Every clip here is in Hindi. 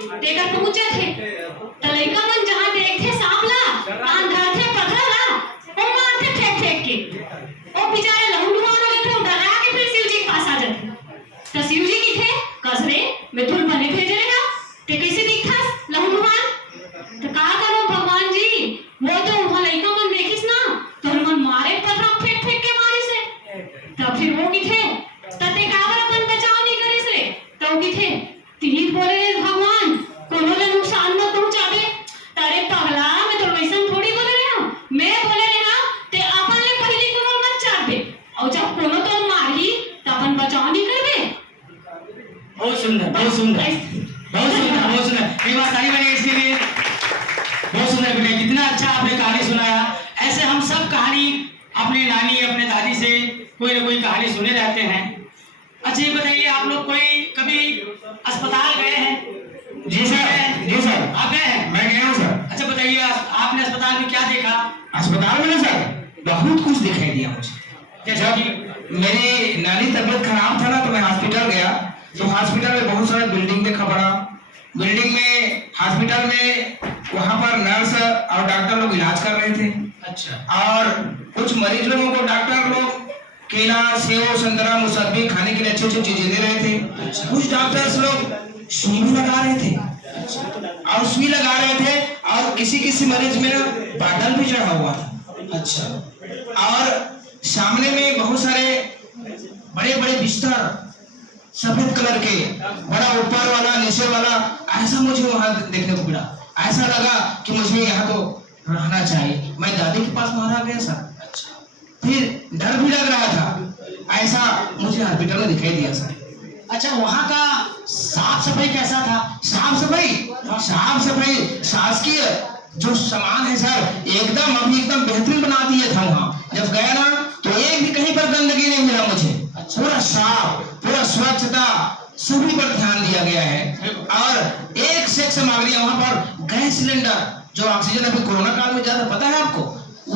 तेकर पहुंचे थे त लइका मन जहां देखथे सांप ला कान धरथे पथरा ला ओ मारथे फेंक फेंक के ओ बेचारे लहुंडुआन हो थे डरा के फिर शिव जी के पास आ जाते त शिव जी की थे कसरे मिथुन बने भेजे ना ते कैसे दिखथस लहुंडुआन त का करो भगवान जी वो तो वहां लइका मन देखिस ना तो मन मारे पथरा फेंक फेंक के मारिस रे तब फिर वो की थे तते कावर अपन बचाव नहीं करिस रे तो की थे तीर बोले रे भगवान कोनो ले नुकसान न पहुंचावे तारे पगला मैं तो वैसन थोड़ी बोले रे हूं मैं बोले रे हां ते अपन ले पहली कोनो मत चाटे और जब कोनो तो मारी त अपन बचाव नहीं करबे। बहुत सुंदर बहुत सुंदर बहुत सुंदर बहुत सुंदर। एक बार ताली बजाइए इसके लिए। बहुत सुंदर बेटा, कितना अच्छा आपने कहानी सुनाया। ऐसे हम सब कहानी अपने नानी अपने दादी से कोई ना कोई कहानी सुने रहते हैं। अच्छा ये बताइए, आप लोग कोई कभी अस्पताल गए हैं? जी सर, जी सर। आप गए हैं? मैं गया हूँ सर। अच्छा बताइए, आपने अस्पताल में क्या देखा? अस्पताल में ना सर बहुत कुछ दिखाई दिया मुझे। जैसा कि मेरी नानी तबीयत खराब था ना तो मैं हॉस्पिटल गया तो हॉस्पिटल में बहुत सारे बिल्डिंग देखा पड़ा। बिल्डिंग में हॉस्पिटल में वहाँ पर नर्स और डॉक्टर लोग इलाज कर रहे थे। अच्छा। और कुछ मरीज लोगों को डॉक्टर लोग केला सेव संतरा मौसम्बी खाने के लिए अच्छी अच्छी चीजें दे रहे थे। कुछ डॉक्टर्स लोग सुई भी लगा रहे थे और सुई लगा रहे थे और किसी किसी मरीज में ना बादल भी चढ़ा हुआ था। अच्छा। और सामने में बहुत सारे बड़े बड़े बिस्तर सफेद कलर के, बड़ा ऊपर वाला नीचे वाला, ऐसा मुझे वहां देखने को मिला। ऐसा लगा कि मुझे यहाँ तो रहना चाहिए। मैं दादी के पास वहां आ गया सर। फिर डर भी लग रहा था, ऐसा मुझे हॉस्पिटल में दिखाई दिया सर। अच्छा, वहाँ का साफ सफाई कैसा था? साफ सफाई शासकीय जो सामान है सर एकदम अभी एकदम बेहतरीन बना दिया था। वहाँ जब गया ना तो एक भी कहीं पर गंदगी नहीं मिला मुझे। अच्छा। पूरा साफ, पूरा स्वच्छता सभी पर ध्यान दिया गया है। और एक से एक सामग्री वहाँ पर गैस सिलेंडर जो ऑक्सीजन अभी कोरोना काल में ज्यादा, पता है आपको?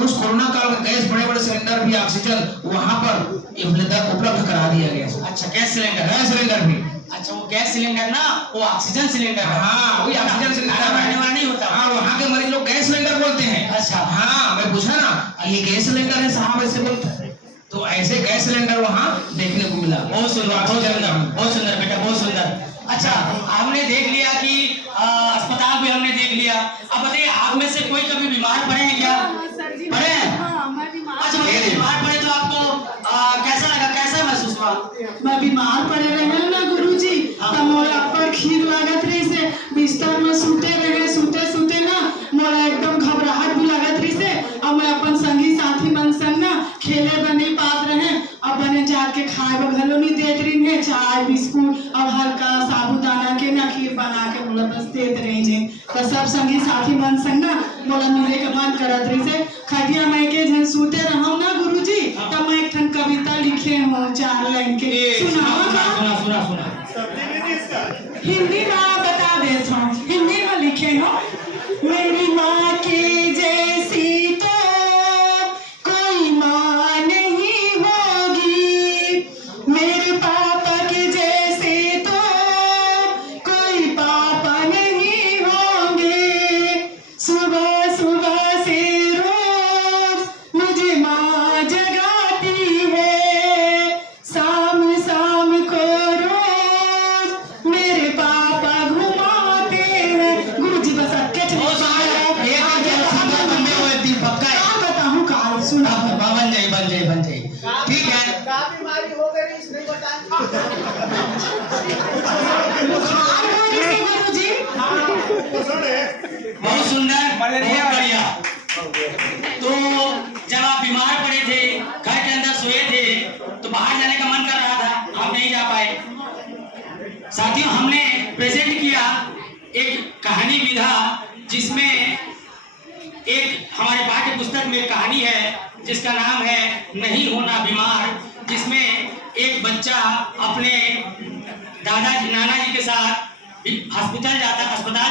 उस कोरोना काल में गैस बड़े बड़े सिलेंडर भी ऑक्सीजन वहाँ पर उपलब्ध करा दिया गया। अच्छा, गैस सिलेंडर भी। अच्छा, वो गैस सिलेंडर ना वो ऑक्सीजन सिलेंडर है। हाँ, वही ऑक्सीजन सिलेंडर नहीं होता। हाँ, वहाँ के मरीज लोग गैस सिलेंडर बोलते हैं। अच्छा। हाँ, मैं पूछा ना ये गैस सिलेंडर है साहब, ऐसे बोलते हैं। तो ऐसे गैस सिलेंडर वहाँ देखने को मिला। बहुत सुंदर बहुत सुंदर बेटा, बहुत सुंदर। अच्छा, आपने देख लिया कि अस्पताल भी हमने देख लिया। अब बताइए, आप में से कोई कभी बीमार पड़े हैं क्या? पड़े हैं? अच्छा, बीमार पड़े तो आपको कैसा लगा, कैसा महसूस हुआ? मैं बीमार पड़े रहे ना गुरुजी, तब मोरा पर खीर लागत रही से बिस्तर में सूते सूते ना मोरा एकदम घबराहट भी लागत रही से। और मैं अपन संगी साथी मन संग ना खेले बन नहीं पात रहे। अब बने जाके खाए घलो नहीं देत रही है, चाय बिस्कुट और हल्का साबुदाना के ना खीर बना के मोला बस देत रही है। तो सब संगी साथी मन संग ना मोला मिले के मन करत रही से। खटिया में के जन सूते रहूं ना गुरुजी, तब मैं एक ठन कविता लिखे हूँ 4 लाइन के। सुना। हिंदी में बता देता हूँ, हिंदी में लिखे हो। मेरी माँ के जैसी तो कोई माँ नहीं होगी, मेरे पापा के जैसे तो कोई पापा नहीं होंगे। सुबह सुबह से रोज मुझे माँ जगाती है, शाम शाम को रोज मेरे पापा घुमाते हैं। गुरुजी बस बताऊँ काल सुना बन जाए। ठीक है। बुखार हो रही है गुरुजी। बहुत सुंदर, बहुत बढ़िया। तो जब आप बीमार पड़े थे, घर के अंदर सोए थे, तो बाहर जाने का मन कर रहा था, आप नहीं जा पाए। साथियों, हमने प्रेजेंट किया एक कहानी विधा जिसमें एक हमारे पाठ्य पुस्तक में कहानी है जिसका नाम है नहीं होना बीमार, जिसमें एक बच्चा अपने नाना जी के साथ अस्पताल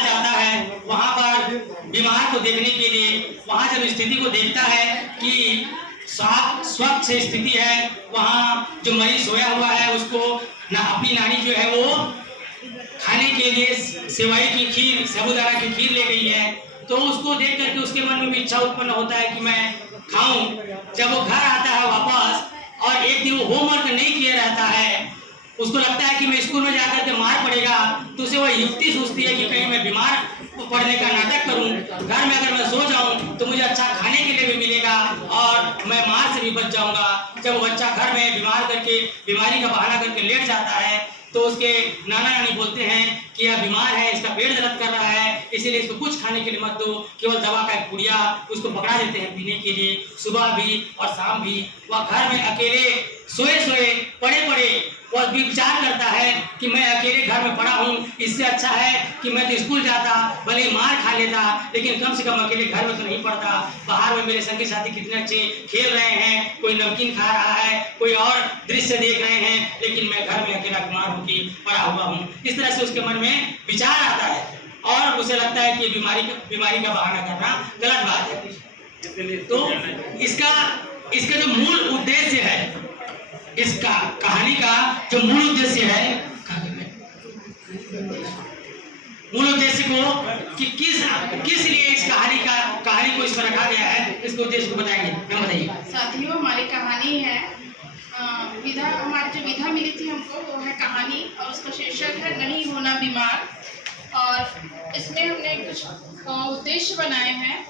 जाता है। वहाँ पर बीमार को देखने के लिए, वहाँ जब स्थिति को देखता है कि स्वच्छ स्थिति है, वहाँ जो मरीज सोया हुआ है उसको अपनी नानी जो है वो खाने के लिए सेवई की खीर, साबूदाना की खीर ले गई है, तो उसको देख करके उसके मन में भी इच्छा उत्पन्न होता है कि मैं खाऊं। जब वो घर आता है वापस और एक दिन वो होमवर्क नहीं किया रहता है, उसको लगता है कि मैं स्कूल में जाकर के मार पड़ेगा, तो उसे वह युक्ति सोचती है कि कहीं मैं बीमार पड़ने का नाटक करूं, घर में अगर मैं सो जाऊं तो मुझे अच्छा खाने के लिए भी मिलेगा और मैं मार से भी बच जाऊंगा। जब वो बच्चा घर में बीमार करके बीमारी का बहाना करके लेट जाता है तो उसके नाना नानी बोलते हैं कि यह बीमार है, इसका पेट दर्द कर रहा है, इसीलिए इसको कुछ खाने के लिए मत दो, केवल दवा का एक पुड़िया उसको पकड़ा देते हैं पीने के लिए। सुबह भी और शाम भी वह घर में अकेले सोए सोए पड़े पड़े वह विचार करता है कि मैं अकेले घर में पड़ा हूँ, इससे अच्छा है कि मैं तो स्कूल जाता, भले मार खा लेता, लेकिन कम से कम अकेले घर में तो नहीं पड़ता। बाहर में मेरे संगी साथी कितने अच्छे खेल रहे हैं, कोई नमकीन खा रहा है, कोई और दृश्य देख रहे हैं, लेकिन मैं घर में अकेला बीमार होकर पड़ा हुआ हूँ। इस तरह से उसके मन में विचार आता है और उसे लगता है कि बीमारी का बहाना करना गलत बात है। तो इसका जो मूल उद्देश्य है, इसका कहानी का जो मूल उद्देश्य है, मूल उद्देश्य को कि किस लिए इस कहानी को इसमें रखा गया है, इसको उद्देश्य को बताएंगे। हम बताइए। साथियों, हमारी कहानी है विधा, हमारी जो विधा मिली थी हमको वो है कहानी, और उसका शीर्षक है नहीं होना बीमार। और इसमें हमने कुछ उद्देश्य बनाए हैं।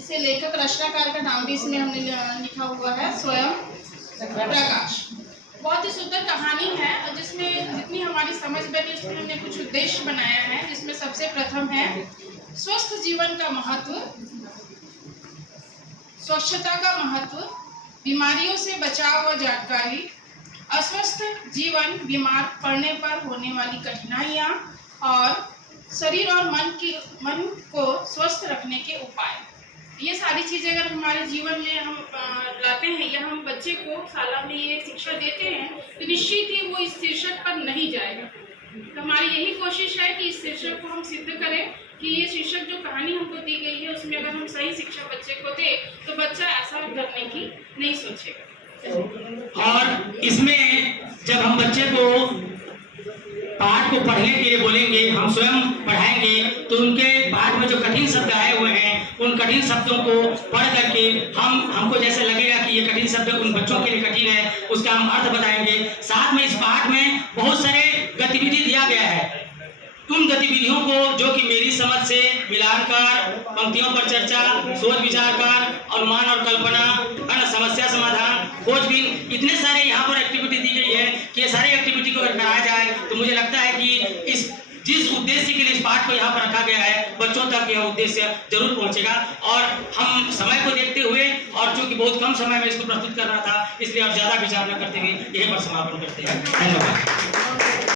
इसे लेखक रचनाकार का नाम भी इसमें हमने लिखा हुआ है, स्वयं प्रकाश। बहुत ही सुंदर कहानी है और जिसमें जितनी हमारी समझ बनी उसमें हमने कुछ उद्देश्य बनाया है, जिसमें सबसे प्रथम है स्वस्थ जीवन का महत्व, स्वच्छता का महत्व, बीमारियों से बचाव व जानकारी, अस्वस्थ जीवन, बीमार पड़ने पर होने वाली कठिनाइयाँ, और शरीर और मन को स्वस्थ रखने के उपाय। ये सारी चीज़ें अगर हमारे जीवन में हम लाते हैं या हम बच्चे को शाला में ये शिक्षा देते हैं तो निश्चित ही वो इस शीर्षक पर नहीं जाएगा। तो हमारी यही कोशिश है कि इस शीर्षक को हम सिद्ध करें कि ये शीर्षक जो कहानी हमको दी गई है उसमें अगर हम सही शिक्षा बच्चे को दें तो बच्चा ऐसा करने की नहीं सोचेगा। और इसमें जब हम बच्चे को पाठ को पढ़ने के लिए बोलेंगे, हम स्वयं पढ़ाएंगे, तो उनके पाठ में जो कठिन शब्द आए हुए हैं उन कठिन शब्दों को पढ़ करके हमको जैसे लगेगा कि ये कठिन शब्द उन बच्चों के लिए कठिन है, उसका हम अर्थ बताएंगे। साथ में इस पाठ में बहुत सारे गतिविधि दिया गया है। उन गतिविधियों को जो कि मेरी समझ से मिलानकर, पंक्तियों पर चर्चा, सोच विचार कर, अनुमान और कल्पना, समस्या समाधान, खोजबीन, इतने सारे यहाँ पर एक्टिविटी दी गई है कि ये सारी एक्टिविटी को अगर कराया जाए तो मुझे लगता है कि जिस उद्देश्य के लिए इस पाठ को यहाँ पर रखा गया है बच्चों तक यह उद्देश्य जरूर पहुँचेगा। और हम समय को देखते हुए और चूंकि बहुत कम समय में इसको प्रस्तुत करना था, इसलिए आप ज़्यादा विचार न करते हुए यहीं पर समापन करते हैं। धन्यवाद।